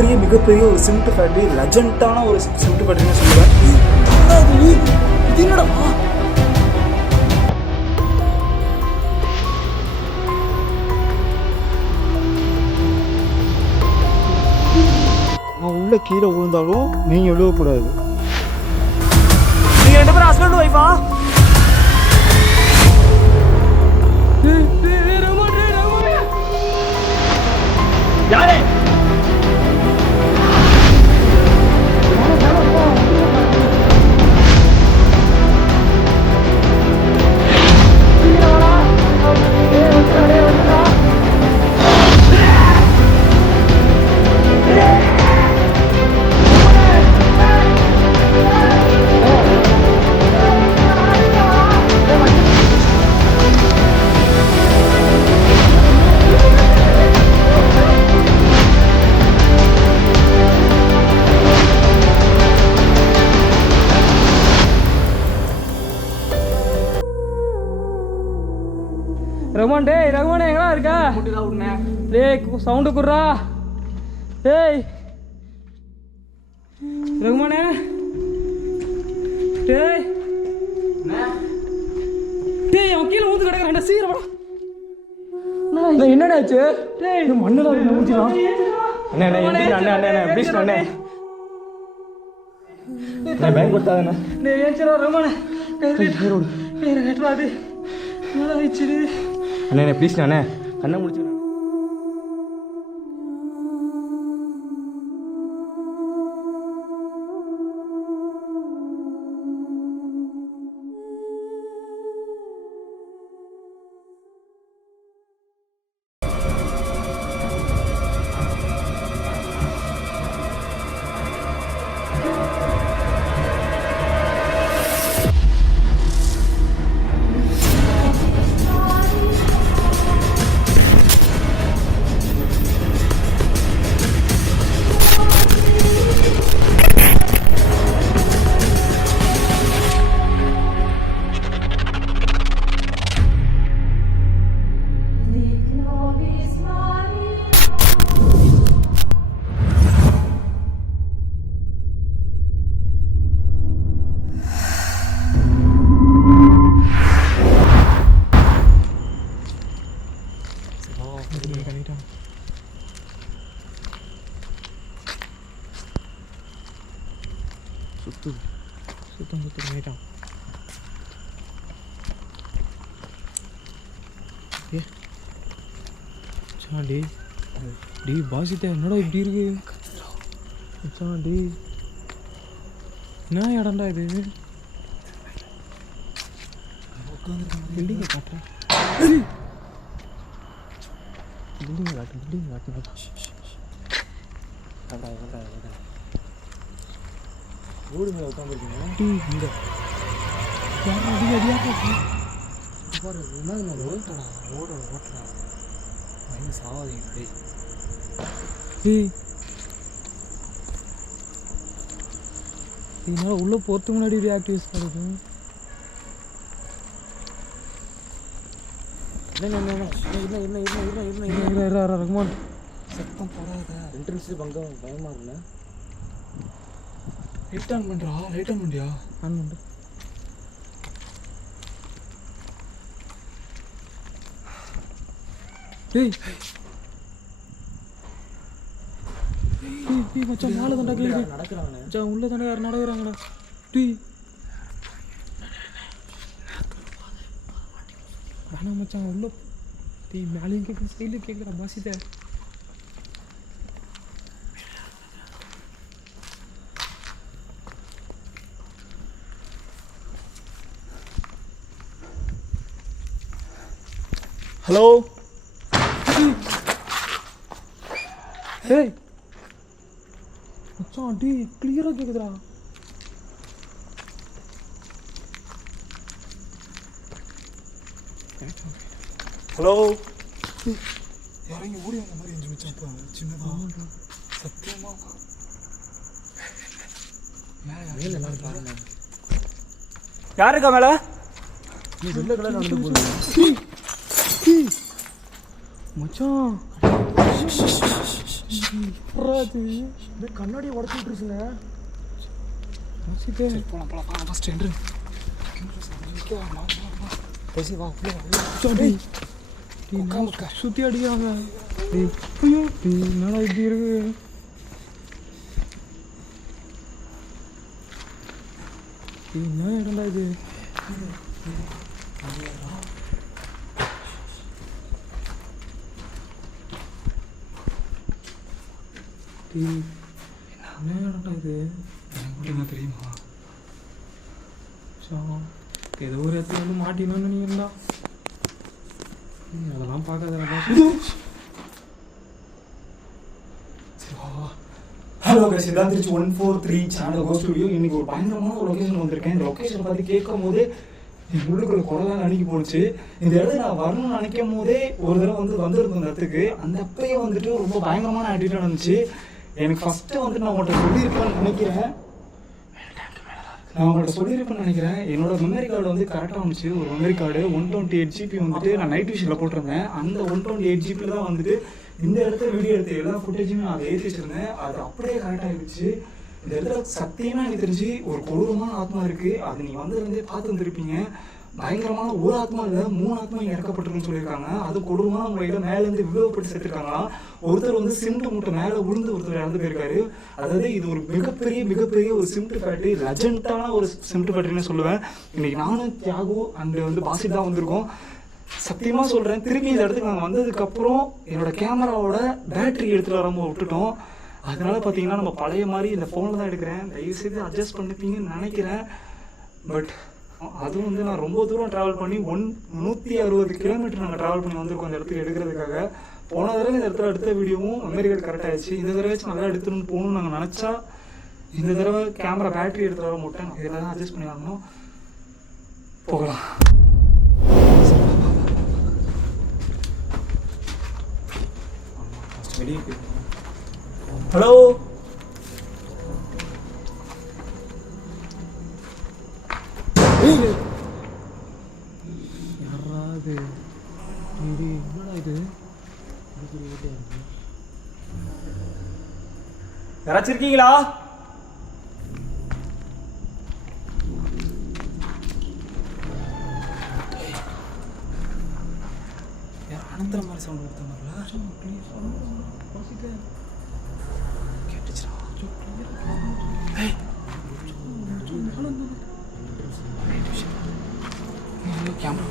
மிகப்பெரிய ஒரு cement factory, லெஜெண்டான ஒரு சிமெண்ட் ஃபேக்ட்ரின்னு சொல்லுவேன். இது என்னடா? நான் உள்ள கீழே விழுந்தாலும் நீங்கள் விழுவக்கூடாது. நீங்கள் 2 பேரும் ஹஸ்பண்ட் ஒய்ஃபா? யாரே? ரகுமான், டேய் ரகுமான் எங்கடா இருக்கா? டேய் சவுண்டு குடுறா. டேய் ரகுமானே, டேய் டேய் அவன் கீழே ஊந்து கிடக்குறான்டா, சீக்கிரம் என்னடா ஆச்சு? டேய் மண்ணுல ஊத்திடலாம். அண்ணே ப்ளீஸ் அண்ணே, பயன்படுத்தாதண்ணா. டேய் ஏன்ச்சரா ரகுமானே, பேர் கட்டுறா. டேய் என்னடா ஆயிடுச்சு? அண்ணே ப்ளீஸ் அண்ணே, கண்ணை முடிச்சு. சுத்தம் பண்ணிட்டான். டி டி பாசித்தா என்னடா இப்படி இருக்கு? டி என்ன இடம்டா இது? பில்டிங்கை காட்டுறேன். பில்டிங்கை காட்டு. ரோடு மேலே உட்காந்துருக்கீங்க. டீ இங்கே ஓட்டுறா மைண்ட் சாவாதீங்க. இதனால உள்ளே போகிறதுக்கு முன்னாடி ரியாக்டிவ்ஸ் ஆகுது. ரகுமான் சத்தம் போடாத. என்ட்ரன்ஸ்லேயே பயமாக இருக்குண்ணே. லைட் ஆன் பண்ணுறா. லைட் ஆன் பண்ணியா? ஆன் பண்ணு. டேய் மச்சான் மேலே தாண்டா கேள்வி நடக்கிறாங்க. மச்சான் உள்ள தாண்டா யாரும் நடக்கிறாங்கடா. டேய் வேணாம் மச்சான் உள்ள. டேய் மேலேயும் கேட்குற சைட்லையும் கேட்குறா பாசிட்ட. ஹலோ. ஏய் மச்சான் டேய் கிளியரா கேக்குதுடா. ஹலோ. இறங்கி ஓடி வந்த மாதிரி இருந்துச்சு மச்சான். இப்போ சின்னதா சத்தியமா மேலே பாருங்க. யார் இருக்கா மேலே? நீ வெள்ளை கலர் நடந்து போகுது மச்சான். கண்ணாடி உடச்சு விட்டுருச்சுங்க. போலாம் ஃபர்ஸ்ட் என்று வா சுற்றி அடிக்கிறாங்க. ஐயோ என்னடா இப்படி இருக்கு? என்ன இடம்டா இது? என்ன இடம்டா இது? எனக்கு என்ன தெரியுமா? ஏதோ ஒரு இடத்துல வந்து மாட்டினோன்னு நீ இருந்தா அதெல்லாம் பார்க்காத. ஹலோ கைஸ், இதான் திருச்சி 143 சேனல் கோ ஸ்டுடியோ. இன்னைக்கு ஒரு பயங்கரமான ஒரு லொக்கேஷன் வந்திருக்கேன். இந்த லொக்கேஷனை பார்த்து கேட்கும் போதே என் உள்ளுக்குள்ள குரலாம் அணுகி போச்சு. இந்த இடத்துல நான் வரணும்னு நினைக்கும் போதே ஒரு தடவை வந்திருந்தேன் இந்த இடத்துக்கு. அந்த அப்பயே வந்துட்டு ரொம்ப பயங்கரமான ஆட்டிடியூட் இருந்துச்சு. எனக்கு ஃபஸ்ட்டு வந்துட்டு நான் உங்கள்கிட்ட சொல்லியிருப்பேன்னு நினைக்கிறேன். என்னோட மெமரி கார்டு வந்து கரெக்டாக வந்துச்சு. ஒரு மெமரி கார்டு 128 GB வந்துட்டு நான் நைட் விஷனில் போட்டிருந்தேன். அந்த 128 GB தான் வந்துட்டு இந்த இடத்துல வீடியோ எடுத்து எல்லா ஃபுட்டேஜுமே அதை ஏற்றி வச்சுருந்தேன். அது அப்படியே கரெக்டாக இருந்துச்சு. இந்த இடத்துல சத்தியமாக எனக்கு தெரிஞ்சு ஒரு கொடூரமான ஆத்மா இருக்குது. அது நீங்கள் வந்ததுலேருந்தே பார்த்து வந்துருப்பீங்க. பயங்கரமான ஒரு ஆத்மா இல்லை, 3 ஆத்மா இங்கே இறக்கப்பட்டிருக்குன்னு சொல்லியிருக்காங்க. அது கொடூரமான முறையில் மேலேருந்து விபவப்பட்டு செத்துருக்காங்களாம். ஒருத்தர் வந்து சிமெண்ட் மூட்டை மேலே விழுந்து ஒருத்தர் இறந்து போயிருக்காரு. அதாவது இது ஒரு மிகப்பெரிய ஒரு சிமெண்ட் ஃபேக்ட்ரி, லெஜெண்டான ஒரு சிமெண்ட் ஃபேக்ட்ரின்னு சொல்லுவேன். இன்னைக்கு நானும் தியாகு அண்டு வந்து பாசிட் தான் வந்திருக்கோம். சத்தியமாக சொல்கிறேன், திரும்பி இந்த இடத்துக்கு நாங்கள் வந்ததுக்கப்புறம் என்னோடய கேமராவோட பேட்டரி எடுத்துகிட்டு வராமல் விட்டுட்டோம். அதனால பார்த்தீங்கன்னா நம்ம பழைய மாதிரி இந்த ஃபோனில் தான் எடுக்கிறேன். தயவுசெய்து அட்ஜஸ்ட் பண்ணிப்பீங்கன்னு நினைக்கிறேன். பட் அதுவும் வந்து நான் ரொம்ப தூரம் ட்ராவல் பண்ணி 160 கிலோமீட்டர் நாங்கள் ட்ராவல் பண்ணி வந்திருக்கோம் அந்த இடத்துக்கு எடுக்கிறதுக்காக. போன தடவை இந்த இடத்துல எடுத்த வீடியோவும் மெமரி கார்டு கரெக்டாக ஆயிடுச்சு. இந்த தடவை நல்லா எடுத்துன்னு போகணும்னு நாங்கள் நினச்சா இந்த தடவை கேமரா பேட்டரி எடுத்துகிட்டு வர மாட்டேன். இதில் தான் அட்ஜஸ்ட் பண்ணி வாங்கணும். போகலாம். வெளியே ஹலோ யாராவது என்னடா இது? யாராச்சும் இருக்கீங்களா? அனந்தர மாதிரி சவுண்ட் கொடுத்தாங்களா? கேட்டுச்சுடா. கேமரா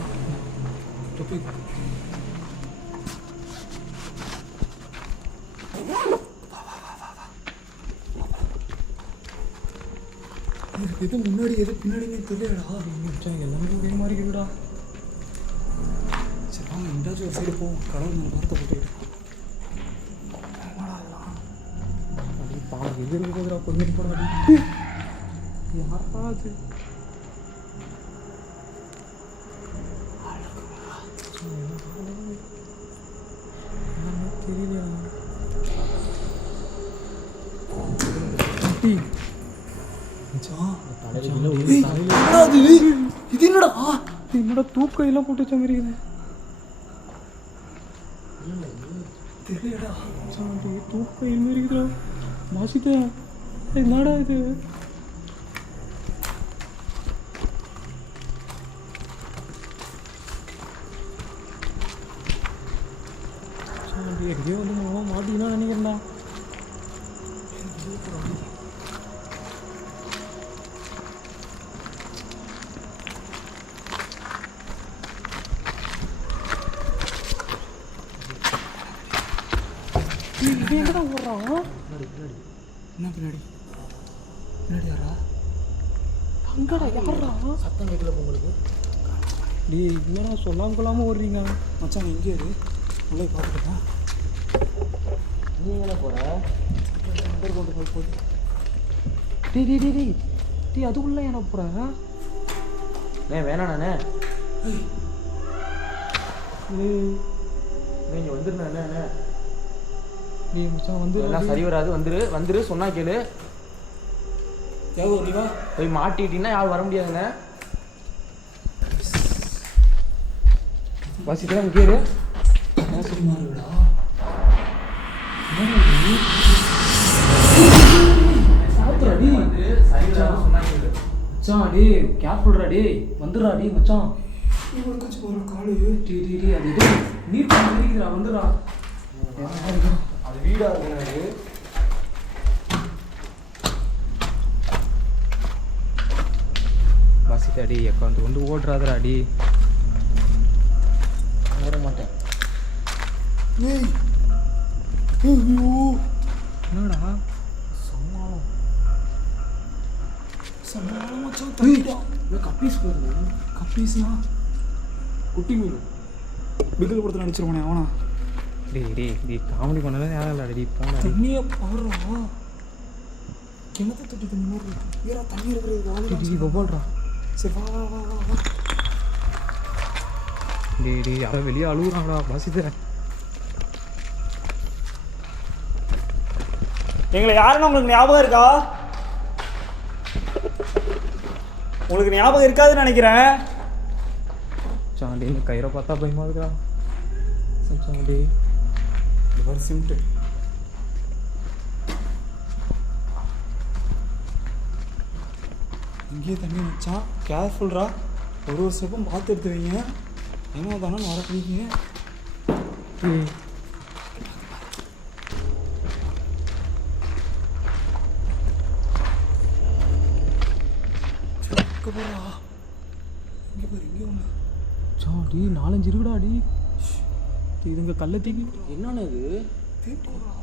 எது முன்னாடி எது பின்னாடின்னு தெரியலடா. எல்லாமே ஒரே மாதிரி இருக்குடா. சரி வாங்க எங்கேயாச்சும் ஒரு சைடு போவோம். கடவுள் மேலே வார்த்தை போட்டுக்கிட்டு பாவம் எது இருக்குதுடா. கொஞ்சம் போடாது யாராவது தெரியலையா? இது என்னடா தூக்கம் எல்லாம் போட்டு வச்ச மாதிரி தெரியலடா. தூக்கம் என்ன இருக்குதுடா மாசிக்க. என்னடா இது? எங்கேயோ வந்து மாமா மாட்டினா நினைக்கிறேன்டா. எங்கடா ஓடுறான்? என்ன பின்னாடி யாரா? அங்கடா யாரா? சத்தம் கேட்கல உங்களுக்கு? டே என்னடா சொல்லாம கொள்ளாமல் ஓடுறீங்க மச்சான்? எங்கே இரு உள்ளே பார்த்துட்டா. நீ எங்கே போகிற? கொண்டு போய் போகுது. டே அதுக்குள்ளே என்ன போகிற? வேணாண்ணே நீங்கள் வந்துருந்தேண்ணே. நீ மச்சான் வந்து எல்லாம் சரி வராது. வந்துரு சொன்னா கேளு. தேவை போய் மாட்டிக்கிட்டீங்கன்னா யாரும் வர முடியாதுண்ணே. வசிக்கலாம் கேளு. மச்சான் டேய் கேர்ஃபுல்ரா டேய் வந்துடுறா டேய் மச்சான் கொஞ்சம் ஒரு காலு டேய் அது டேய் நீர் இருக்குதுடா வந்துடுறா அது வீடாக இருக்கிறாரு. வாசிக்காடி அக்கௌண்ட் கொண்டு ஓடுறாதடா டி ஓட மாட்டேன். என்னடா சமாளம் மச்சான் தள்ளிட்டா. கப்பீஸ் போகுது. கப்பீஸ்னா குட்டி மீன் பிகில் கொடுத்து நடிச்சிருவானே அவனா. டேய் காமெடி பண்ணலாம் யாரும் இல்லை டேய் போன தண்ணியை பாடுறா கிணத்து தொட்டி தண்ணி மாதிரி ஏறா தண்ணி இருக்கிறது போடுறா. சரி வா வா வா வா வா. டேய் யாரோ வெளியே அழுகுறாங்கடா வாசித்தேன். எங்களை யாருன்னு உங்களுக்கு ஞாபகம் இருக்கா? உங்களுக்கு ஞாபகம் இருக்காதுன்னு நினைக்கிறேன். சாண்டி இந்த கயிறை பார்த்தா பயமா இருக்கா சாண்டி. இவர் சிம்ட்டு இங்கேயே தண்ணி வச்சான். கேர்ஃபுல்ரா, ஒரு ஸ்டெப்பும் பார்த்து எடுத்து வைங்க. என்ன தானே வரப்பீங்க. சாண்டி 4-5 இருக்குடா டி. இதுங்க கள்ளத்தீக்கு என்னன்னு இது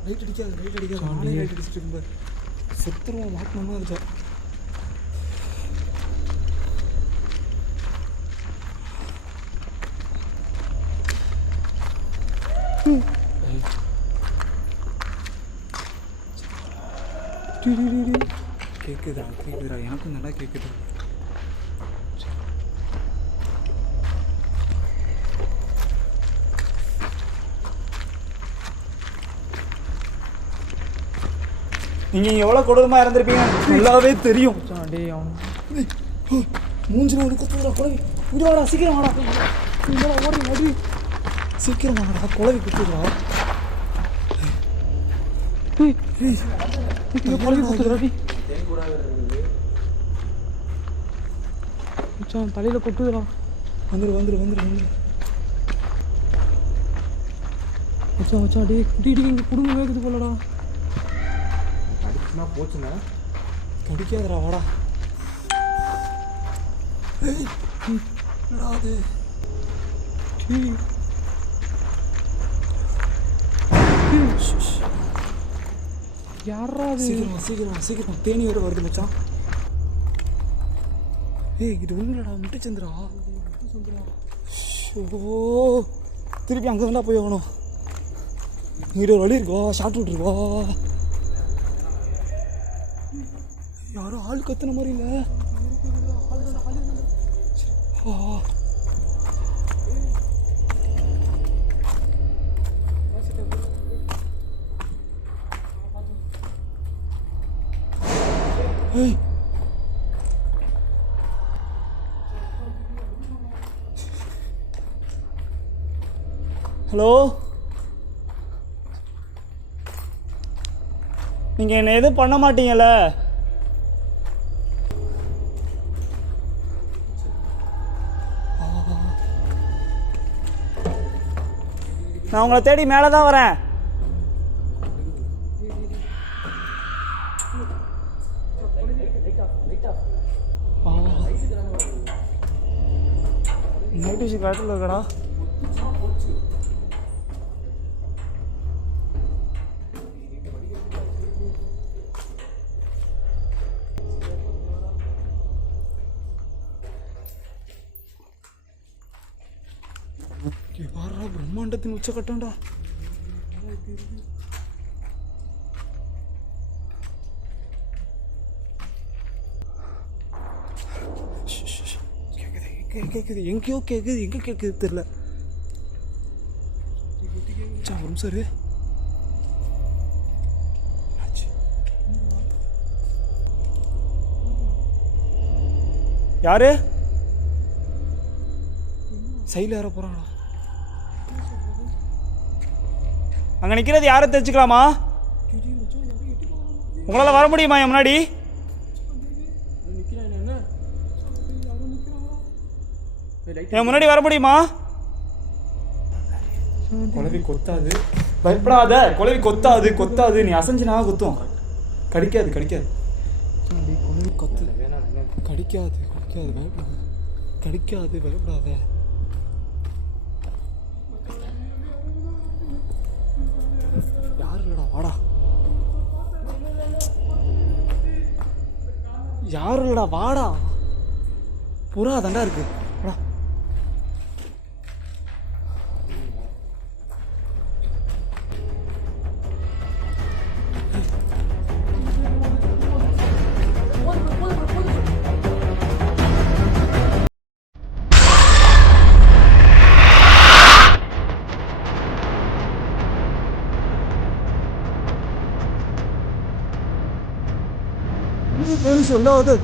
லைட் அடிக்காது நானே லைட் அடிச்சுட்டு இருந்தேன். செத்துருவோம் மாட்டணும்னா இருக்கா. கேக்குதுடா எனக்கும் நல்லா கேக்குது. நீங்க எவ்வளோ கொடூரமாக இருந்திருப்பீங்க நல்லாவே தெரியும். சாண்டி அவன் மூஞ்சில் ஒரு குத்துறா குழவி. இங்கே வாடா சீக்கிரம் வாடா. இங்கே ஓடி ஓடி சீக்கிரம் வாடா குழவி குத்துறா. குழவி குத்துறாடி. மச்சான் தலையில் கொட்டுதுடா. வந்துரு மச்சான் டே குட்டிட்டு இங்கே குடும்பம் வேகுது போலடா. கடிச்சுனா போச்சுண்ணா. கடிக்காதடா வாடா. என்னடா அது? யாரா அது? சீக்கிரம் தேனி வேறு வருது மச்சான். இது ஒன்றுடா முட்டுச்சந்திரா. திருப்பி அங்கே தான்டா போய் ஆகணும். இங்கிட்ட ஒரு வழி இருக்கா, ஷார்ட் ரூட் இருக்கா. யாரோ ஆள் கத்துன மாதிரி இல்லை. ஹலோ, நீங்கள் என்ன எதுவும் பண்ண மாட்டீங்கல்ல? நான் உங்களை தேடி மேலே தான் வரேன். நைட் விஷயம் கரெக்டில் இருக்கடா. வாரா பிரம்மாண்டத்தின் உச்சக்கட்டம்டா. கேக்குது எங்கேயோ கேக்குது, எங்க கேக்குது தெரியல. ஒரு சார் யாரு சைடில் ஏற போறாங்களா? அங்கே நிற்கிறது யாரை தெரிஞ்சுக்கலாமா? உங்களால் வர முடியுமா என் முன்னாடி? என் முன்னாடி வர முடியுமா? குழவி கொத்தாது, பயப்படாத. குழவி கொத்தாது கொத்தாது, நீ அசைஞ்சினா கொத்தும். கடிக்காது கடிக்காது. குழவி கொத்து கடிக்காது கடிக்காது, பயப்படாத. கடிக்காது, பயப்படாத. யாரும் இல்லடா, வாடா. யாரும் இல்லடா, வாடா. புறா தாண்டா இருக்கு, வாடா. சொல்லாது.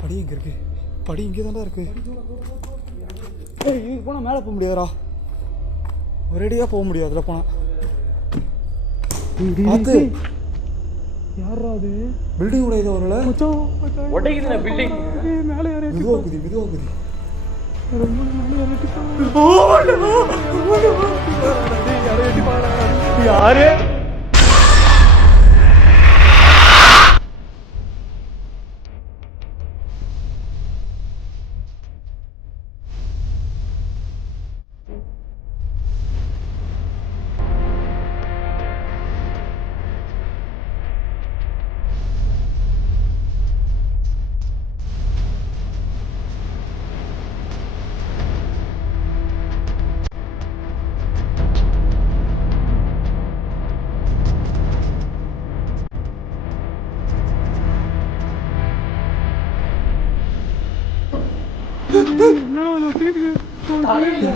படி எங்க இருக்கு? படி இங்கே தான்டா இருக்கு. இது போனால் மேலே போக முடியாதுடா, ஒரேடியாக போக முடியாது. அதில் போனால் பார்த்து. யாரா அது? பில்டிங் உடையது வரல, உடைக்குதுண்ணா பில்டிங். மேலே யாரே மெதுவாகுதி மெதுவாகுதி. யாரு?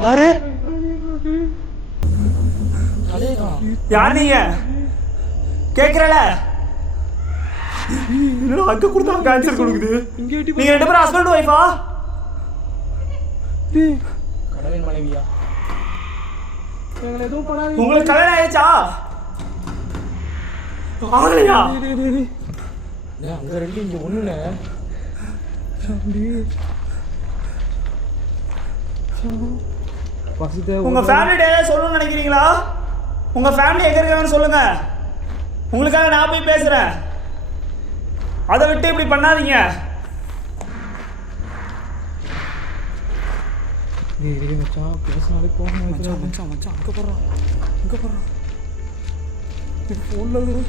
யாரு? யார் நீங்க? கேக்குறல அங்க கொடுத்தா கேன்சர் கொடுக்குது. நீங்க 2 பேரும் ஹஸ்பண்ட் ஒய்ஃபா? கடவுளின் மனைவியா? எதுவும் பண்ணாதீங்க. உங்களுக்கு கல்யாணம் ஆயிடுச்சா? ஆகலையா? அங்க 2 இங்க 1. உங்க ஃபேமிலி டே சொல்லணும்னு நினைக்கிறீங்களா? உங்க ஃபேமிலி எங்க இருக்காங்கன்னு சொல்லுங்க, உங்களுக்காக நான் போய் பேசுறேன். அதை விட்டு இப்படி பண்ணாதீங்க. மச்சான் பேசினாலே போக மச்சான் மச்சான் மச்சான் அங்கே போடுறான், அங்கே போடுறான். இது ஃபோனில்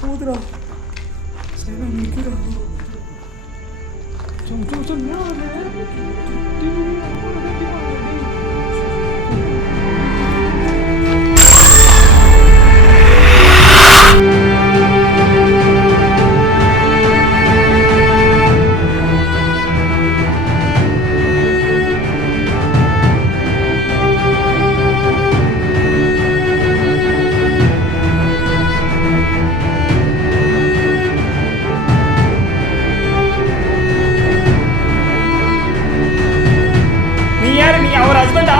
போதுடா. சரி நிற்கிறா. அவர் ஹஸ்பண்டா?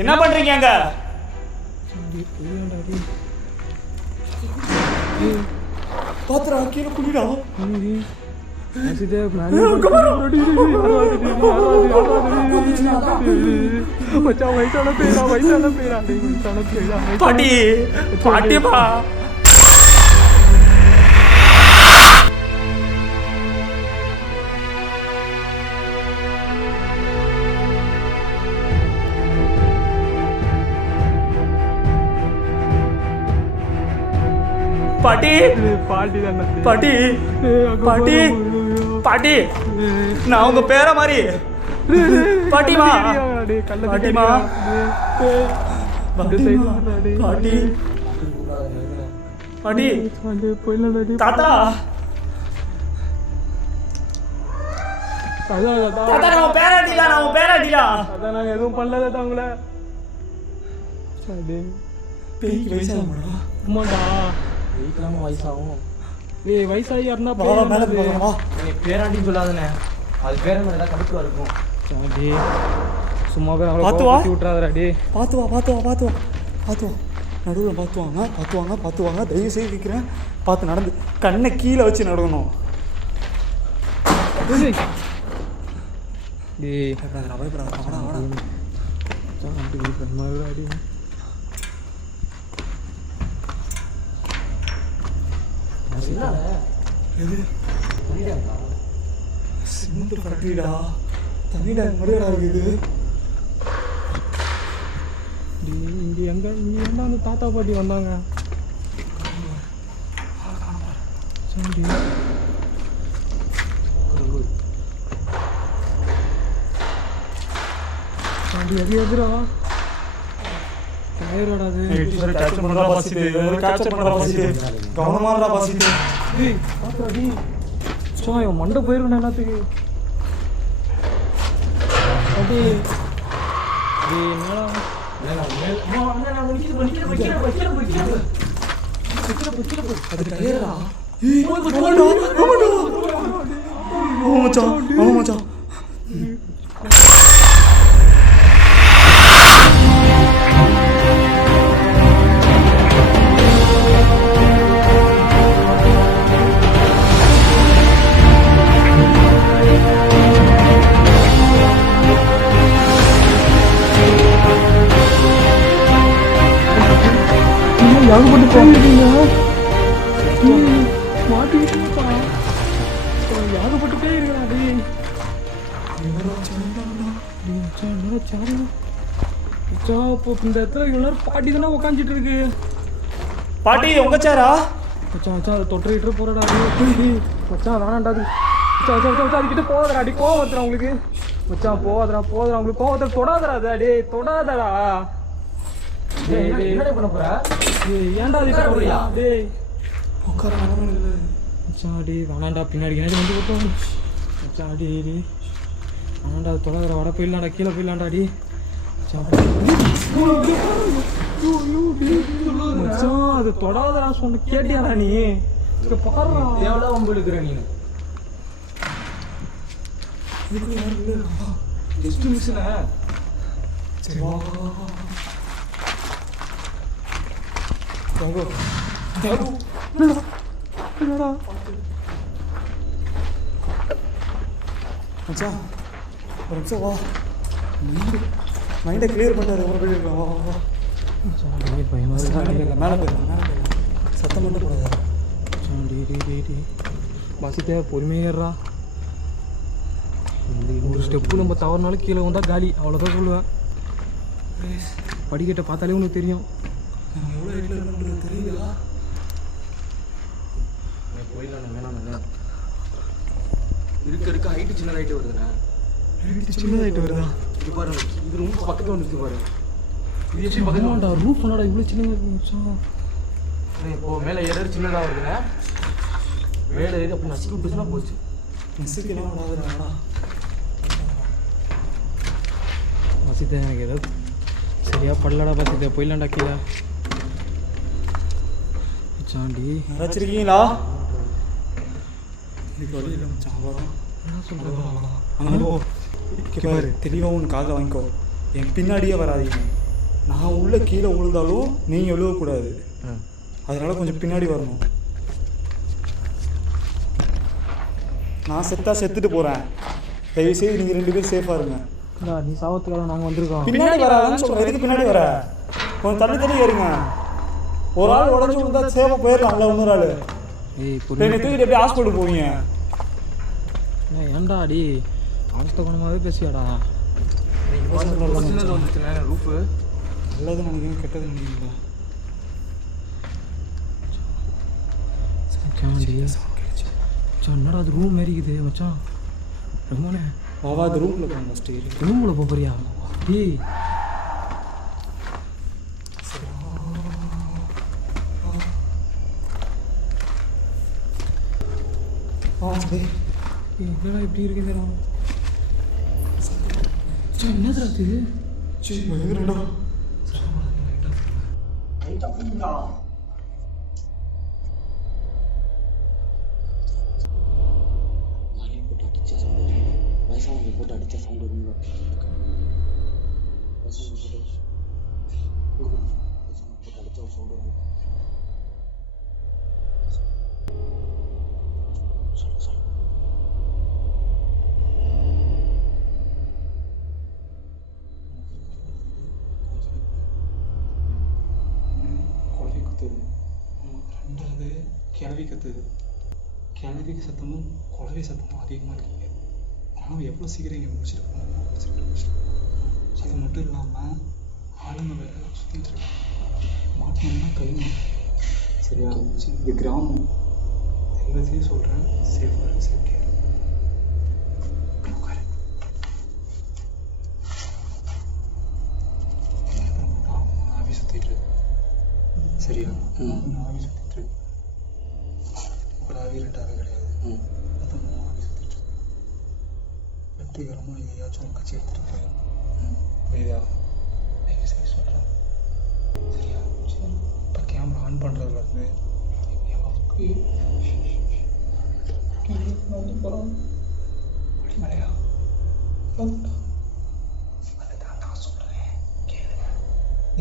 என்ன பண்றீங்க அங்க? பாத்துறா கீழே குடிடா. பாட்டி பாட்டிப்பா. பாட்டி பாட்டி பாட்டி பாட்டி பாட்டி, நான் உங்க பேர மாதிரி பாட்டிமா. பாட்டிமா பாட்டி பாட்டி தாத்தா தாத்தா நான் பேராட்டிடா அதான் நாங்கள் எதுவும் பண்ணல தாத்தா உங்களை. பேய்க்கு வயசாகும்டா. ஆமாண்டா. வீட்டுலாம வயசாகும். ஏய் வயசாகி யாருன்னா வா மேலே போகலாம் வா. நீ பேராட்டின்னு சொல்லாதண்ணே, அது பேர மாதிரி ஏதாவது கடுப்பாக இருக்கும். சாடி சும்மா பேர் அவளை பார்த்து வா. கோபப்படுத்தி விட்றாதடா டே. பார்த்து வா நடுவில் பார்த்து வாங்க தயவு செய்து கேட்குறேன். பார்த்து நடந்து கண்ணை கீழே வச்சு நடக்கணும். டேய் பயப்படாத வாடா. எது சிமெண்ட் ஃபேக்ட்ரிடா. தண்ணிடா மறுபடியா இருக்குது. இங்கே எங்கே நீ என்ன அந்த தாத்தா பாட்டி வந்தாங்க? சரி சாண்டி அது எதுரா டயரோட அது கேப்சர் பண்ணுறா பாசிட்டு கவனமாகறா பாசிட்டு. டேய் பாத்துடா டி சோ இவன் மண்டை போயிருவேன் என்னத்துக்கு அடி டேய் என்னடா அது டயரா. மச்சான் யாருப்பட்டு போகிறீங்க மாட்டிக்கிட்டா யாருப்பட்டுட்டே இருக்கிறா டே. இப்போ இந்த இடத்துல இவ்வளோ நேரம் பாட்டி தானே உக்காந்துட்டு இருக்கு. பாட்டி உங்க சேரா? மச்சான் அதை தொட்டுக்கிட்டு போறடா மச்சான் வேணாண்டா அது. மச்சான் அதுக்கிட்ட போகாதடா அடி கோவம் வந்துடா உங்களுக்கு. மச்சான் போகாதடா உங்களுக்கு கோவத்தை தொடாதடா அது அடே தொடாதடா. என்ன பண்ண போற? ஏன்டா அது போறியா டேய் உட்கார இல்லை. மச்சான் அடி வேணாண்டா பின்னாடி கிணடி வந்து போட்டோம். மச்சான் அடி வேணாண்டா அது தொடாதடா வட போயிடலாம்டா கீழே போயிடலாம்டா அடி. மச்சான் அது தொடாதடா சொன்ன கேட்டியாடா நீ? பாருடா எவ்வளோ உங்களுக்கு நீ ஜஸ்ட் மிஸ்ஸுண்ணே. சரி வா என்னடா மச்சான் ஒரு நிமிஷம் வா. மைண்டை கிளியர் பண்ணுறது ஒரு பேர் இருக்கா. வா வா பயமா இல்லை மேலே போயிடலாம் சத்தம் மட்டும் போடாது. பஸ்ஸு பொறுமையாடுறா. ஒரு ஸ்டெப்பு நம்ம தவறுனாலும் கீழே வந்தால் காலி அவ்வளோதான் சொல்லுவேன். படிக்கட்டை பார்த்தாலே உனக்கு தெரியும். நாங்கள் எவ்வளோ ஹைட்டில் இருக்கோன்றது தெரியுதா? போயிடலாம் வேணாம் இருக்க ஹைட்டு சின்ன ஹைட்டு வருதுண்ணே. ஹைட்டு சின்னதாகிட்டு வருதா? இது பாருங்க இது ரொம்ப பக்கத்தில் வந்துச்சு பாருங்க. இது எப்படி பக்கத்தில் ரூஃப் என்னடா இவ்வளோ சின்னதாக இருக்கு. இப்போ மேலே ஏறது சின்னதாக வருதுண்ணே. மேலே ஏறி அப்போ நசுக்கி விட்டுச்சுன்னா போச்சு. நசுக்கெல்லாம் விடாதுடா. பசித்த எனக்கு ஏதோ சரியா படலடா. பசித்த போயிடலாம்டா கீழே. சாண்டி வச்சிருக்கீங்களா? இதுக்கு வழி இல்லை மச்சான். அவ்வளோதான் என்ன சொல்கிறேன் அங்கே போ. பாரு தெளிவாக ஒன்று காதை வாங்கிக்கோ. என் பின்னாடியே வராதீங்க. நான் உள்ள கீழே விழுந்தாலும் நீங்கள் விழுவக்கூடாது. அதனால கொஞ்சம் பின்னாடி வரணும். நான் செத்துட்டு போகிறேன். தயவுசெய்து நீங்கள் 2 பேரும் சேஃபாக இருங்க. நீ சாவத்துக்காக நாங்கள் வந்திருக்கோம். பின்னாடி வராதான்னு சொல்கிறேன். எதுக்கு பின்னாடி வர? கொஞ்சம் தள்ளி ஏறுங்க. ஒரு ஆள் உடஞ்சி விழுந்தா சேஃபாக போயிடலாம்ல. இன்னொரு ஆள் ஏய் என்னை தூக்கிட்டு எப்படி ஹாஸ்பிட்டல் போவீங்க? ஏன்டா அடி அவஸ்த குணமாகவே பேசியாடா. சின்னது வந்துச்சுண்ணே ரூஃபு. நல்லது நினைக்கிறேன் கெட்டது நினைக்கிறீங்களா? என்னடா அது ரூம் மாரி இருக்குது மச்சான். ரொம்பனே பாவா அது ரூமில் போங்க. ஃபஸ்ட்டு ரூமில் போறியா? டேய் என்னடா இப்படி இருக்குதுடா. என்னதுடா அது? சரி பயங்கரடா. வயசானவங்க போட்டு அடிச்ச சவுண்ட் வருங்க. போட்டு அடிச்ச ஒரு சவுண்ட் வருங்க. சொல்லு குழவி கத்துது. ரெண்டாவது கிளவி கத்துது. கிளவி சத்தமும் குழவி சத்தமும் அதிகமாக இருக்குங்க. ஆனால் எவ்வளோ சீக்கிரம் இங்கே முடிச்சிருக்கோம். அது மட்டும் இல்லாமல் ஆளுங்க வேற சுற்றிட்டு இருக்காங்க. மாட்டினோம்னா கைமா. சரியா? இது கிராமம். எல்லாத்தையும் சொல்கிறேன். சேஃபாக இருக்கு, சேஃப் கேர். உட்காரு. ஆவி சுற்றிட்டு இருக்கு. சரியா? ஆவி சுற்றிட்டு இருக்கு. ஒரு ஆவி ரெண்டாவே கிடையாது. மொத்தம் 3 ஆவி சுற்றிட்டு இருக்கு. வெற்றிகரமாக எதையாச்சும் ஒரு கட்சி எடுத்துகிட்டு போயிடும். புரியுதா? தயவு செய்ய சொல்கிறேன். சரியா? சரி. இப்போ கேமரா ஆன் பண்ணுறதுலேருந்து எனக்கு வந்து போகிறோம். அடிமலையா அதை தான் நான் சொல்கிறேன். கேளுங்க.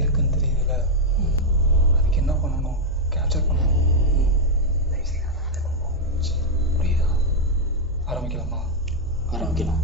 இருக்குன்னு தெரியுதுல்ல, அதுக்கு என்ன பண்ணணும்? கேப்சர் பண்ணணும். தயவு செய்ய புரியுதா? ஆரம்பிக்கலாமா? ஆரம்பிக்கலாம்.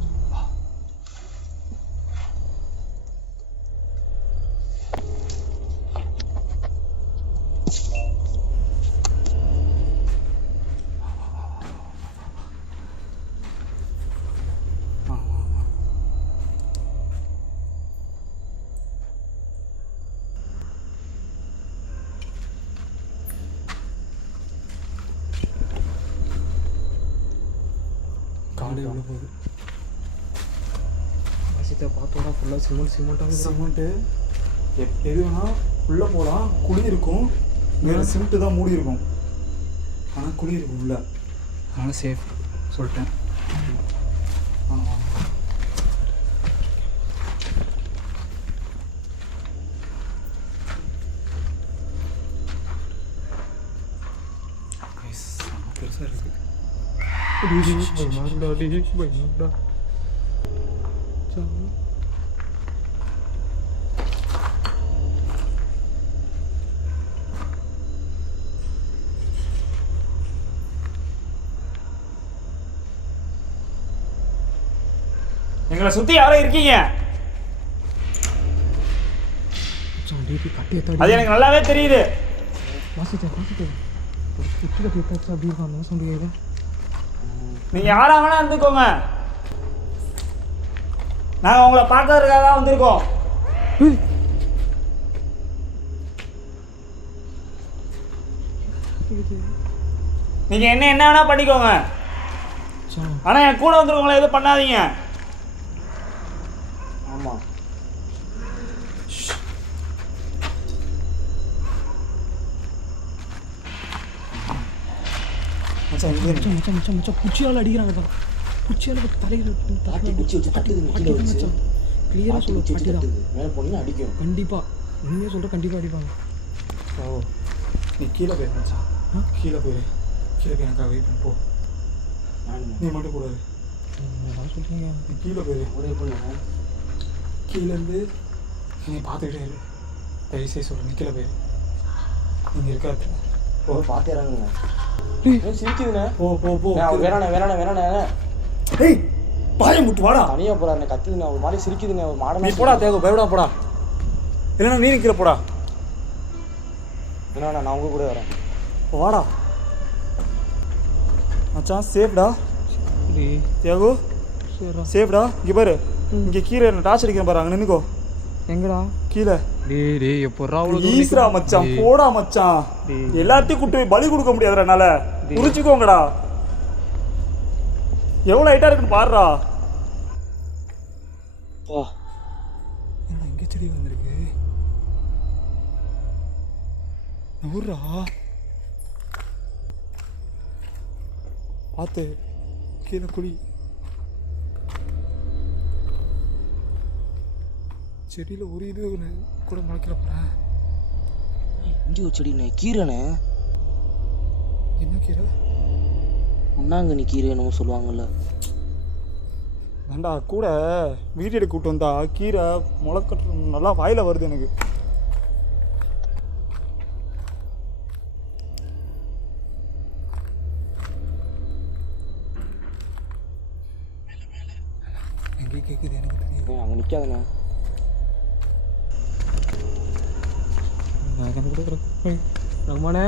காடு எவ்வளோ போகுது? வசித்தை பார்த்தோன்னா ஃபுல்லாக சிமெண்ட்டாக சிமெண்ட்டு எது வேணால் உள்ளே போகலாம். குழி இருக்கும். மேலே சிமெண்ட்டு தான் மூடி இருக்கும். ஆனால் குழி இருக்கும் உள்ள. அதனால் சேஃப் சொல்லிட்டேன். ஆமாம். பெருசாக இருக்குது. பயமாடா. எங்களை சுற்றி யாரோ இருக்கீங்க. அது எனக்கு நல்லாவே தெரியுது. நீங்கள் யாராக வேணா இருந்துக்கோங்க. நாங்கள் உங்களை பார்க்கறதுக்காக தான் வந்திருக்கோம். நீங்கள் என்ன வேணா பண்ணிக்கோங்க. ஆனால் என் கூட வந்துருக்கவங்கள எதுவும் பண்ணாதீங்க. ஆமாம். குச்சியால் அடிக்கிறாங்க. குச்சியால் தலையில் குச்சி வச்சு தட்டுது. கிளியராக சொல்ல பாட்டி தான் மேலே போனீங்கன்னா அடிக்கும். கண்டிப்பாக உண்மையாக சொல்கிற கண்டிப்பாக அடிப்பாங்க. ஓ, நீ கீழே போயிரு மச்சான். கீழே போயிரு. கீழே போய் எனக்காக வெயிட் பண்ணி போ. நீ மட்டும் கூடாது. நான் சொல்கிறீங்க. நீ கீழே போயிரு. ஒரே பண்ணுங்க. கீழேருந்து நீ பார்த்துக்கிட்டே இரு. தயவுசெய்து சொல்கிறேன். நீ கீழே போயிரு. நீங்கள் இருக்காது. ஓ பார்த்துறாங்க. சிரிக்குதுண்ணே. போ போ போ. வேணாண்ணே. ஏய் பாய முட்டு வாடா. தனியாக போகிறாண்ணே. கத்துதுண்ணே. ஒரு மாதிரி சிரிக்குதுண்ணே. ஒரு மாடல் நீ போடா தேவை பயவிடா போடா. இல்லைன்னா நீ கீழே போடா. இல்லைண்ணா நான் உங்க கூட வரேன். வாடா மச்சான். சேஃப்டா தியாகு. சேஃப்டா. இங்கே பாரு, இங்கே கீழே டார்ச் அடிக்கிறேன் பாரு. அங்கே நின்றுக்கோ. எங்கடா? கீழே. டேய் எப்போடா அவ்வளோ ஈஸ்ரா மச்சான். போடா மச்சான். எல்லாத்தையும் கூட்டு போய் பலி கொடுக்க முடியாதுடா என்னால. புரிச்சுக்கோங்கடா. எவ்வளோ ஹைட்டாக இருக்குன்னு பாருடா. என்ன இங்கே செடி வந்திருக்கு? நவுறா பார்த்து. கீழே குழி. செடியில் ஒரு இது கூட முளைக்கல போகிறேன். இந்தியோ செடிண்ணே, கீரைண்ணே. என்ன கீரை? முன்னாங்கண்ணி கீரை என்னமோ சொல்லுவாங்கல்ல. வேண்டா கூட வீட்டு எடுக்க கூப்பிட்டு வந்தா கீரை முளைக்கட்டு நல்லா வாயில் வருது எனக்கு. எங்கே கேட்குது எனக்கு தெரியும். அங்கே நிற்காதுண்ணே. ரகுமானே,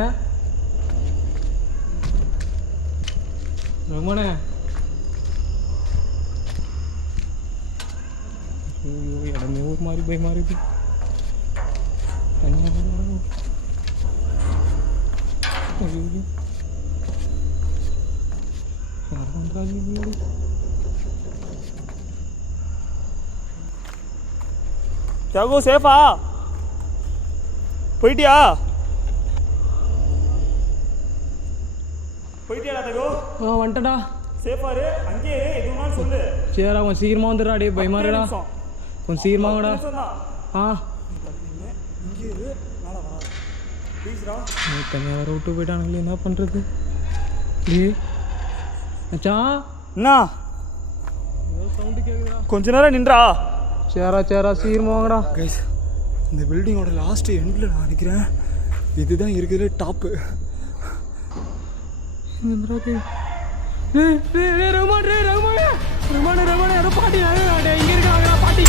ரகுமானே. ஐயோ இடமே ஒரு மாதிரி பயமா இருக்கு. தியாகு சேஃபா போயிட்டியா? போயிட்டியாடா தியாகு? வந்துட்டடா. சேஃபா இரு, அங்கே எதுவும் சொல்லு. சரிடா, கொஞ்சம் சீக்கிரமாக வந்துடுறா. டே பயமா இருக்குடா, கொஞ்சம் சீக்கிரமாகடா. இங்கே இரு, மேலே வா ப்ளீஸ்ரா. தனியாக வர விட்டு போயிட்டானுங்களே, என்ன பண்ணுறது? டே மச்சான், என்ன ஏதோ சவுண்டு கேட்குதுடா. கொஞ்ச நேரம் நின்றா. சரிடா சீக்கிரமாக வாங்கடா. கைஸ், இந்த பில்டிங்கோட லாஸ்ட் எண்டில் நான் நிற்கிறேன். இதுதான் இருக்கிறதுல டாப்பு. ரகுமான் யாரோ பாட்டி இங்கே இருக்காங்க பாட்டி.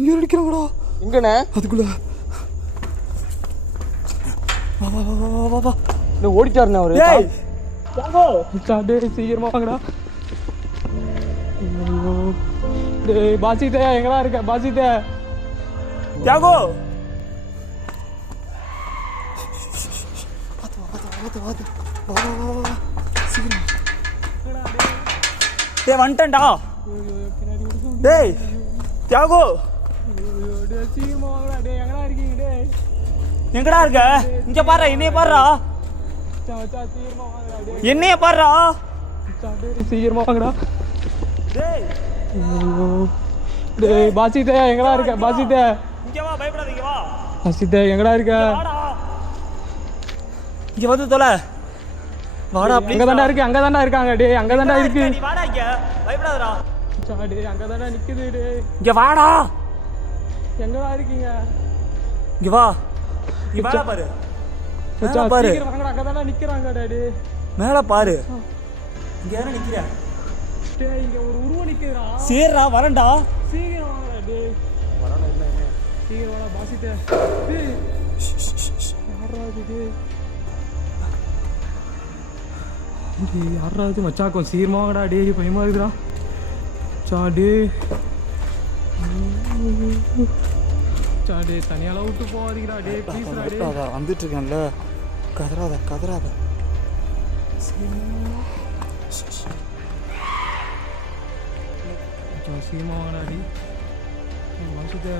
இங்கே அடிக்கிறாங்கடா. எங்கண்ணே? அதுக்குள்ள வா வா வா வா வா வா. இல்லை ஓடிட்டாருண்ணே அவரு. சீக்கிரமா வாங்கடா. டேய் பாசிதே, எங்கடா இருக்க பாசிதே? தியாகு சீக்கிரம். டேய் வந்துட்டேன்டா. டேய் தியாகு சீக்கிரமா வாங்கடா. டேய் எங்கடா இருக்கீங்க? டேய் எங்கடா இருக்க? இங்க பாரு, என்னைய பாருடா. சீக்கிரமா வாங்கடா. டேய் என்னைய பாருடா. சீக்கிரமா வாங்கடா. டேய் டேய் பாசிதே, எங்கடா இருக்க பாசிதே? இங்க வா, பயப்படாதீங்க வா. பாசிதே எங்கடா இருக்க? வாடா. இங்க வந்து தொலை. வாடா ப்ளீஸ். அங்க தான்டா இருக்காங்க. டேய் அங்க தான்டா இருக்கு. நீ வாடா இங்க. பயப்படாதடா. டேய் அங்க தான்டா நிக்குது. டேய் இங்க வாடா. எங்கடா இருக்கீங்க? இங்க வா. இங்க மேல பாரு. மேல பாரு. சீக்கிரம் வாங்கடா, அங்க தான்டா நிக்கறாங்க. டேய் மேல பாரு. இங்க யாரா நிக்கிற? டேய் இங்க ஒரு உருவம் நிக்குதுடா. சரிடா வரேன்டா. சீக்கிரம் வாங்கடா. டேய் வரணும் இல்ல என்ன? சீக்கிரம் வாடா பாசிதே. டேய் யாரா இது? டேய் யாரா இது? மச்சான் கொஞ்சம் சீக்கிரமா வாங்கடா. டேய் பயமா இருக்குடா. சாடி சாடி தனியால விட்டு போவாதீங்கடா. டேய் ப்ளீஸ்டா. டேய் வந்துட்டு இருக்கேன்ல, கதறாத. சீமா வாங்கடா. டேய் பாசிதே.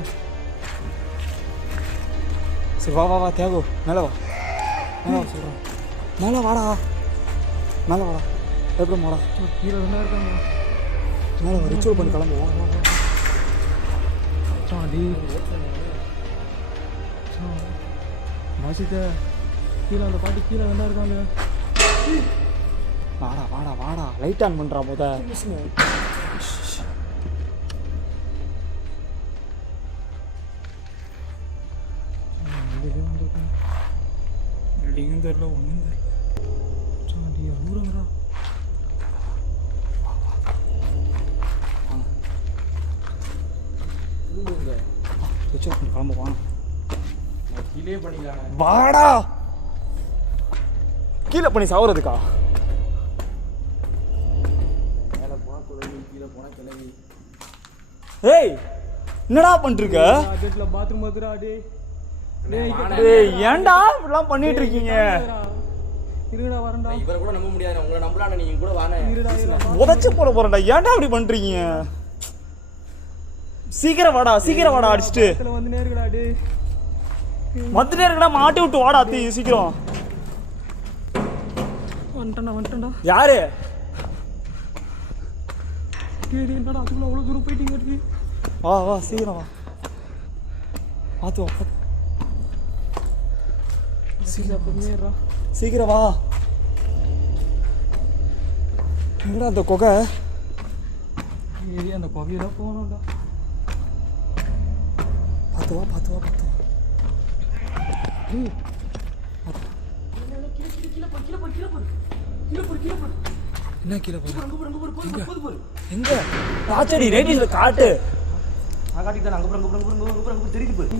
சரி வா வா வா தியாகு, மேலே வா. மேலே வா சொல்கிறேன். மேலே வாடா. மேலே வாடா. எப்படி வாடா. கீழே தானே இருக்காங்க. மேலே வா, ரிச்சுவல் பண்ணி கிளம்புவோம். சாடி பாசிதே, கீழே அந்த பாட்டி கீழே தானே இருக்காங்க. வாடா வாடா வாடா. லைட் ஆன் பண்ணுறா முத. பில்டிங்கும் தெரியல, ஒன்றும் தெரியல. சாடி அழுகுறாங்கடா. ரிச்சுவல் பண்ணி கிளம்புவான். கீழே பண்ணிக்கலாம். வாடா. கீழே பண்ணி சாவுறதுக்கா? மேலே போனால் குழந்தை, கீழே போனால் கிளவி. ஏய் என்னடா பண்ணிருக்க? கேட்டில் பாத்ரூம் வந்துடா டே. ஏய் ஏன்டா இப்படிலாம் பண்ணிட்டு இருக்கீங்க? இருடா வரண்டா. இவரை கூட நம்ப முடியாது, உங்களை நம்பலாம். நீங்கள் கூட வாங்க. உதச்சு போறேன்டா. ஏன்டா அப்படி பண்றீங்க? சீக்கிரம் வாடா அடிச்சுட்டு வந்து நேருடா டே. வந்துட்டே இருக்கடா, மாட்டி விட்டு வாடா அத்தி சீக்கிரம். வந்துட்டா யாரு? என்னடா அதுக்குள்ள அவ்வளோ தூரம் போயிட்டீங்க? வா சீக்கிரம் வா. பார்த்து வா. சீக்கிரம் வா. எங்கடா அந்த குகை? அந்த குகையில போகணும்டா. பார்த்து வா. என்ன கீழே போற? எங்க ராச்சடி ரேடிஸ்ல காட்டு. நான் காட்டிட்டேன். அங்கே தெரியுது போய்.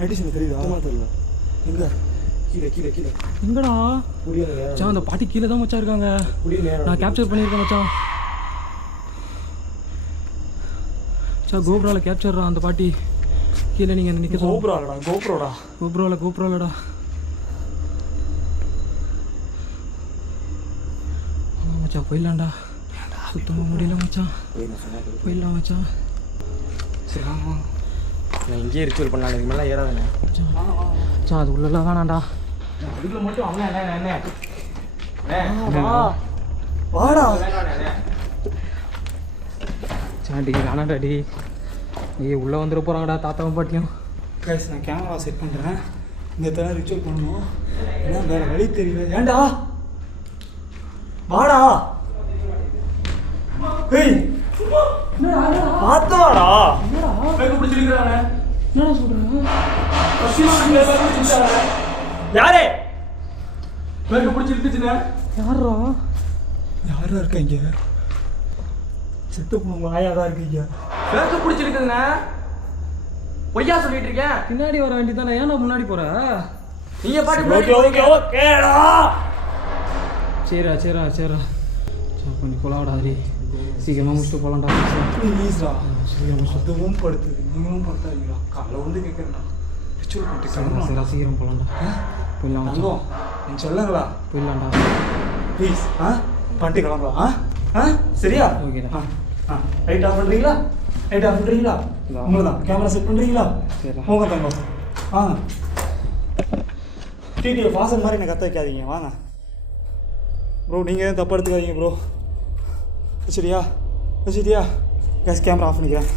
ரேடிஸ்ல தெரியுதா? தெரியல. எங்க? கீழே. எங்கடா? புரியல. மச்சான் அந்த பாட்டி கீழே தான் மச்சான் இருக்காங்க. நான் கேப்சர் பண்ணியிருக்கேன் மச்சான். கோப்ரோவில் கேப்சர்ரா அந்த பாட்டி. கீழே நீங்கள் நிற்க கோப்ரோலடா. மச்சான் போயிடலாம்டா. சுத்தமாக முடியல மச்சான். போயிடலாம் மச்சான். சரி நான் இங்கேயே ரிச்சுவல் பண்ணலாம். இதுக்கு மேலே ஏறாதானே மச்சான்? அது உள்ளலாம் வேணாண்டா. அதுக்குள்ள மட்டும் அவங்க என்ன வாடா. சாண்டி வேணாண்டா டி. உள்ளே வந்துட போகிறாங்கடா தாத்தாவும் பாட்டியும். கைஸ் நான் கேமரா செட் பண்ணுறேன். இந்த தடவை ரிச்சுவல் பண்ணணும். ஏன்னா வேற வழி தெரியல. ஏண்டா வாடா. ஏய் பார்த்தாடா. என்னடா சொல்கிறேன்? யாரே பிடிச்சிருக்குச்சுண்ணே? யாரா இருக்காங்க? செத்து போன ஆயாதான் இருக்கீங்க. பிடிச்சிருக்குதுண்ணே. பொய்யா சொல்லிட்டு இருக்கேன். பின்னாடி வர வேண்டியதானே? ஏன் நான் முன்னாடி போற? நீங்க பாட்டு ஓகேடா. சரிடா சரி கொஞ்சம் கொலாவடா ஹரி. சீக்கிரமாக முடிச்சுட்டு போகலாம்டா. ப்ளீஸ்டா. அதுவும் படுத்துது, நீங்களும் படுத்தாதீங்களா? காலை வந்து கேட்குறேன்டா. ரிச்சுவல் பண்ணிட்டு சரி சீக்கிரம் போகலாம்டா. போயிடலாம் தங்கம் என் சொல்லுங்களா? போயிடலாம்டா ப்ளீஸ். பண்ணிட்டு கிளம்பலாம். சரியா? ஓகேடா. லைட் ஆஃப் பண்ணுறீங்களா? உங்களை தான் கேமரா செட் பண்ணுறீங்களா? சரிடா. போங்க தங்கம். டிடிஎஃப் வாசல் மாதிரி என்னை கற்று வைக்காதீங்க. வாங்க ப்ரோ. நீங்கள் தப்பு எடுத்துக்காதீங்க ப்ரோ. வச்சுட்டியா? கேஸ் கேமரா ஆஃப் பண்ணிக்கிறேன்.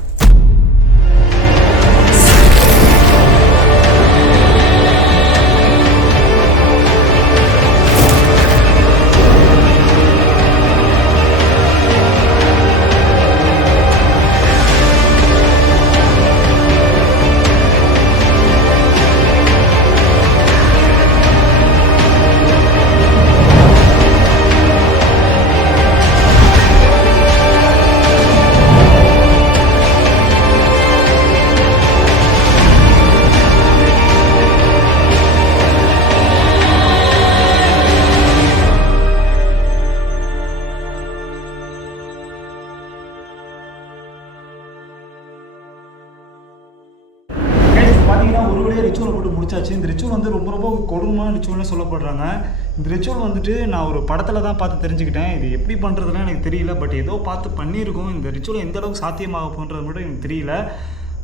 பார்த்தீங்கன்னா ஒரு வழியாக ரிச்சுவல் போட்டு முடிச்சாச்சு. இந்த ரிச்சுவல் வந்து ரொம்ப கொடூரமான ரிச்சுவல்னு சொல்லப்படுறாங்க. இந்த ரிச்சுவல் வந்துட்டு நான் ஒரு படத்தில் தான் பார்த்து தெரிஞ்சுக்கிட்டேன். இது எப்படி பண்ணுறதுலாம் எனக்கு தெரியல. பட் ஏதோ பார்த்து பண்ணியிருக்கோம். இந்த ரிச்சுவல் எந்த அளவுக்கு சாத்தியமாக போன்றது மட்டும் எனக்கு தெரியல.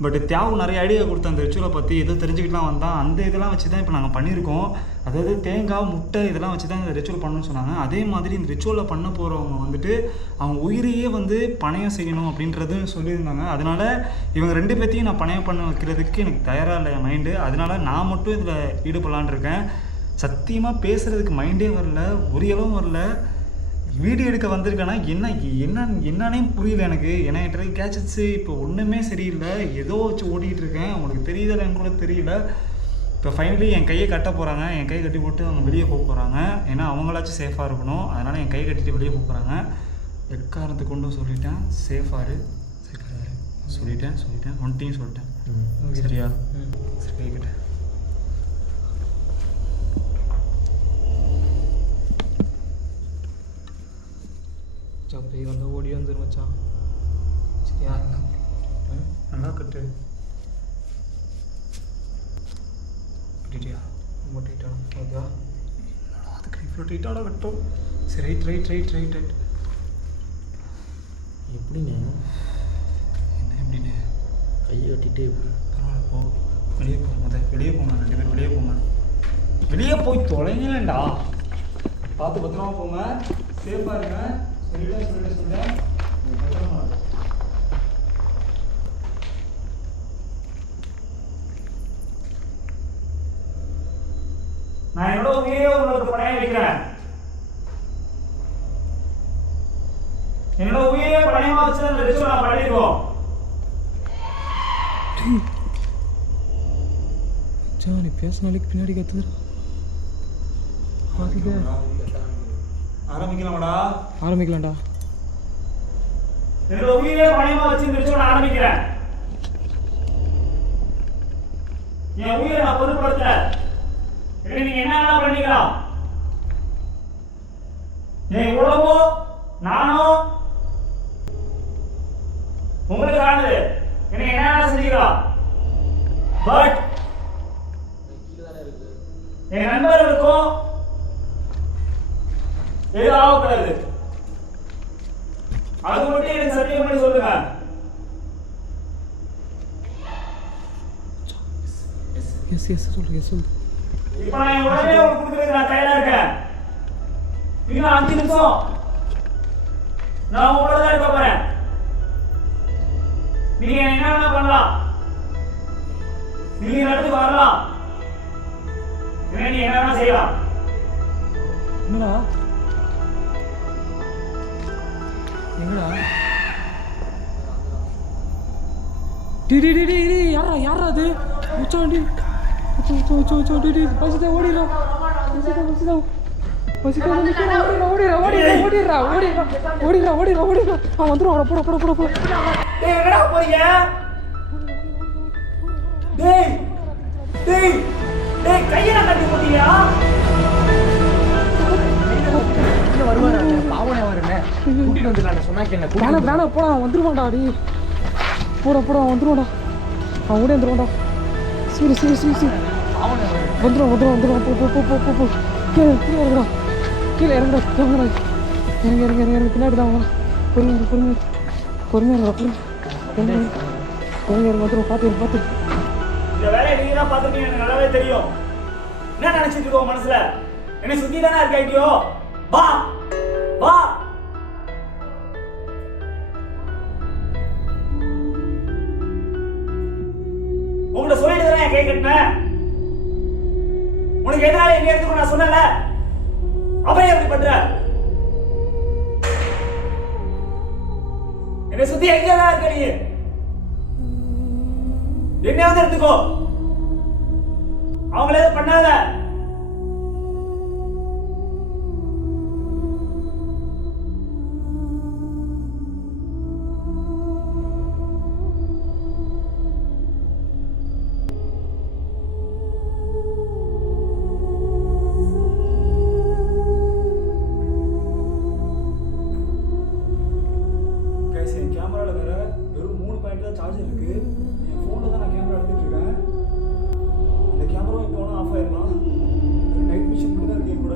பட் தியாகு நிறைய ஐடியா கொடுத்த அந்த ரிச்சுவலை பற்றி ஏதோ தெரிஞ்சுக்கிட்டுலாம் வந்தான். அந்த இதெல்லாம் வச்சு தான் இப்போ நாங்கள் பண்ணியிருக்கோம். அதாவது தேங்காய், முட்டை இதெல்லாம் வச்சு தான் இந்த ரிச்சுவல் பண்ணணும்னு சொன்னாங்க. அதே மாதிரி இந்த ரிச்சுவலில் பண்ண போகிறவங்க வந்துட்டு அவங்க உயிரையே வந்து பணயம் செய்யணும் அப்படின்றது சொல்லியிருந்தாங்க. அதனால் இவங்க 2 பேர்த்தையும் நான் பணயம் பண்ண வைக்கிறதுக்கு எனக்கு தயாராக இல்லை என் மைண்டு. அதனால் நான் மட்டும் இதில் ஈடுபடலான் இருக்கேன். சத்தியமாக பேசுகிறதுக்கு மைண்டே வரல, ஒரு இளவும் வரல. வீடியோ எடுக்க வந்திருக்கேன்னா என்னன்னே புரியல எனக்கு. ஏன்னா என்கிட்ட கேட்சட்ஸு இப்போ ஒன்றுமே சரியில்லை. ஏதோ வச்சு ஓடிக்கிட்டு இருக்கேன். உங்களுக்கு தெரியுதா எனக்கு கூட தெரியல. இப்போ ஃபைனலி என் கையை கட்ட போகிறாங்க. என் கை கட்டி போட்டு அவங்க வெளியே போக போகிறாங்க. ஏன்னா அவங்களாச்சும் சேஃபாக இருக்கணும். அதனால் என் கை கட்டிட்டு வெளியே போக போகிறாங்க. எக்காரணத்தை கொண்டு சொல்லிட்டேன். சேஃபாரு சொல்லிட்டேன் ஒன்றையும் சொல்லிட்டேன். சரியா? சரி கை கட்ட. பேய் வந்தால் ஓடி வந்துடும் மச்சான். சரியா? நல்லா கட்டு. கட்டிட்டியா? ரொம்ப டைட்டாக ஓகேவா? அதுக்கு இவ்வளோ டைட்டாக கட்டும். சரி, right right right right right. எப்படிண்ணே? என்ன எப்படின்னு? கையை கட்டிட்டு எப்படி? பரவாயில்ல போ. வெளியே போ வெளியே போங்க, 2 பேரும் வெளியே போங்க. வெளியே போய் தொலைங்களேண்டா. பார்த்து பத்திரமா போங்க, சேஃபாக இருங்க. சொல்லிட்டேன். நான் என்னோட உயிரே உங்களுக்கு பணையம் வைக்கிறேன். என்னோட உயிரே பணையமா வச்சு அந்த ரிச்சுவல் நான் பண்ணிடுவோம். மச்சான் நீ பேசினாலே பின்னாடி கத்துதுடா. ஆரம்பிக்கலாம்டா. என்னோட உயிரே பணையமா வச்சு இந்த ரிச்சுவல் நான் ஆரம்பிக்கிறேன். என் உயிரை நான் பொருட்படுத்தல. நீங்க என்ன பண்ணிக்கலாம்? என் உடம்போ நானோ உங்களுக்கு ஆனது. எனக்கு என்ன செஞ்சுக்கலாம்? பட் என் நண்பர்களுக்கும் எது ஆகக்கூடாது. அது மட்டும் எனக்கு சத்தியம் பண்ணி சொல்லுங்க. எஸ் சொல்லு. இப்ப நான் என் உடனே உங்களுக்கு கொடுக்குறது நான் தயாரா இருக்கேன். இன்னும் 5 நிமிஷம் நான் உங்களோட தான் இருக்க போறேன். நீங்க என்ன வேணா பண்ணலாம். நீங்க இடத்துக்கு வரலாம். நீங்க என்ன வேணா செய்யலாம். என்னடா யாரா அது? மச்சான் ஓடிடா. வந்துருவான்டா. போடா வந்துருவான்டா. அவன் ஓடி வந்துருவான்டா. சரி வந்துடும். போ. கீழே இறங்குடா. இறங்க பின்னாடி தான் வாங்க. பொறுமையாக வந்துடும். பார்த்து இந்த வேலையை நீங்க தான் பார்த்துட்டு எனக்கு நல்லாவே தெரியும். என்ன நினைச்சிட்டு இருக்கோ மனசுல? என்னை சுத்தி தானே இருக்க ஐடியோ. வா உங்களை சொல்லிட்டு தானே கை கட்டினேன். உனக்கு எதனால எங்க எடுத்துக்கோ நான் சொன்னல. அப்புறம் எப்படி பண்ற? என்னை சுத்தி எங்கதான் இருக்க நீ? என்ன வந்து எடுத்துக்கோ. அவங்களே பண்ணாத. கேமரால வேற வெறும் 3 பாயிண்ட் தான் சார்ஜ் இருக்கு. என் போன்ல தான் நான் கேமரா எடுத்துட்டு இருக்கேன். இந்த கேமரா இப்போ ஆஃப் ஆயிடலாம். நைட் விஷன் மட்டும் தான் இருக்கு கூட.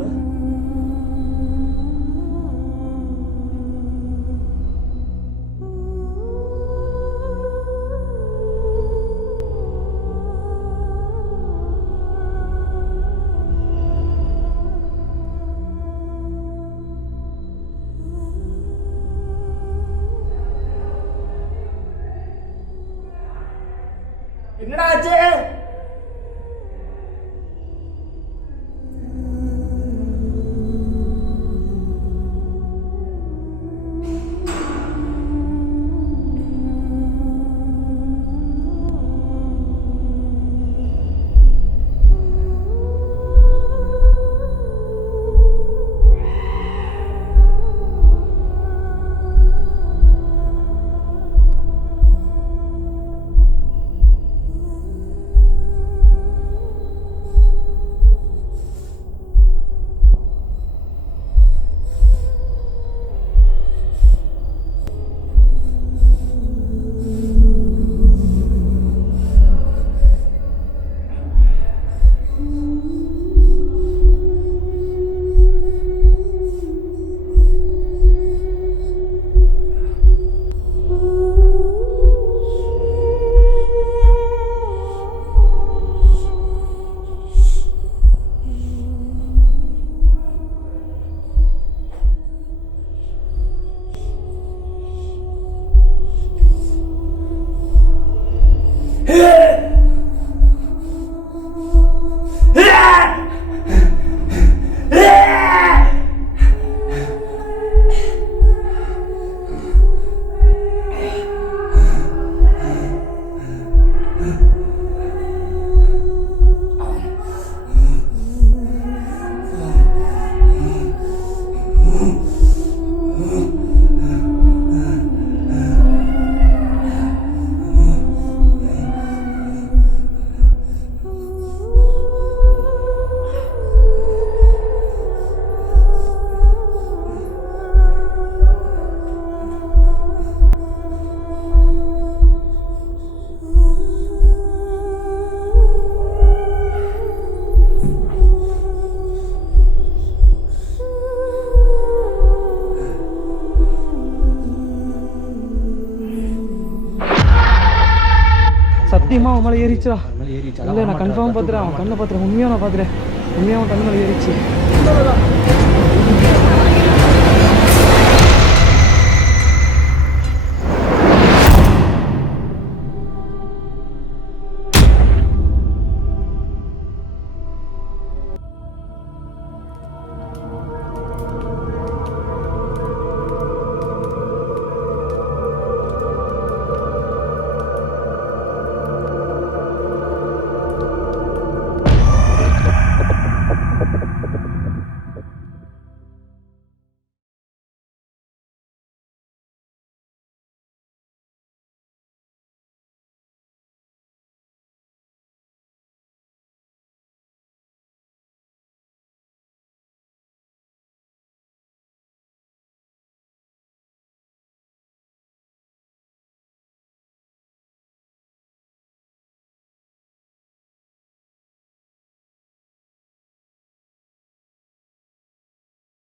சத்தியமா அவன் மேலே ஏறிச்சா? மேலே ஏறிடுச்சு. இல்லை நான் கன்ஃபார்ம் பார்த்துறேன், அவன் கண்ணை பார்த்துறேன், உண்மையாக நான் பார்த்துறேன், உண்மையாக அவன் கண்ணு மேலே ஏறிச்சு.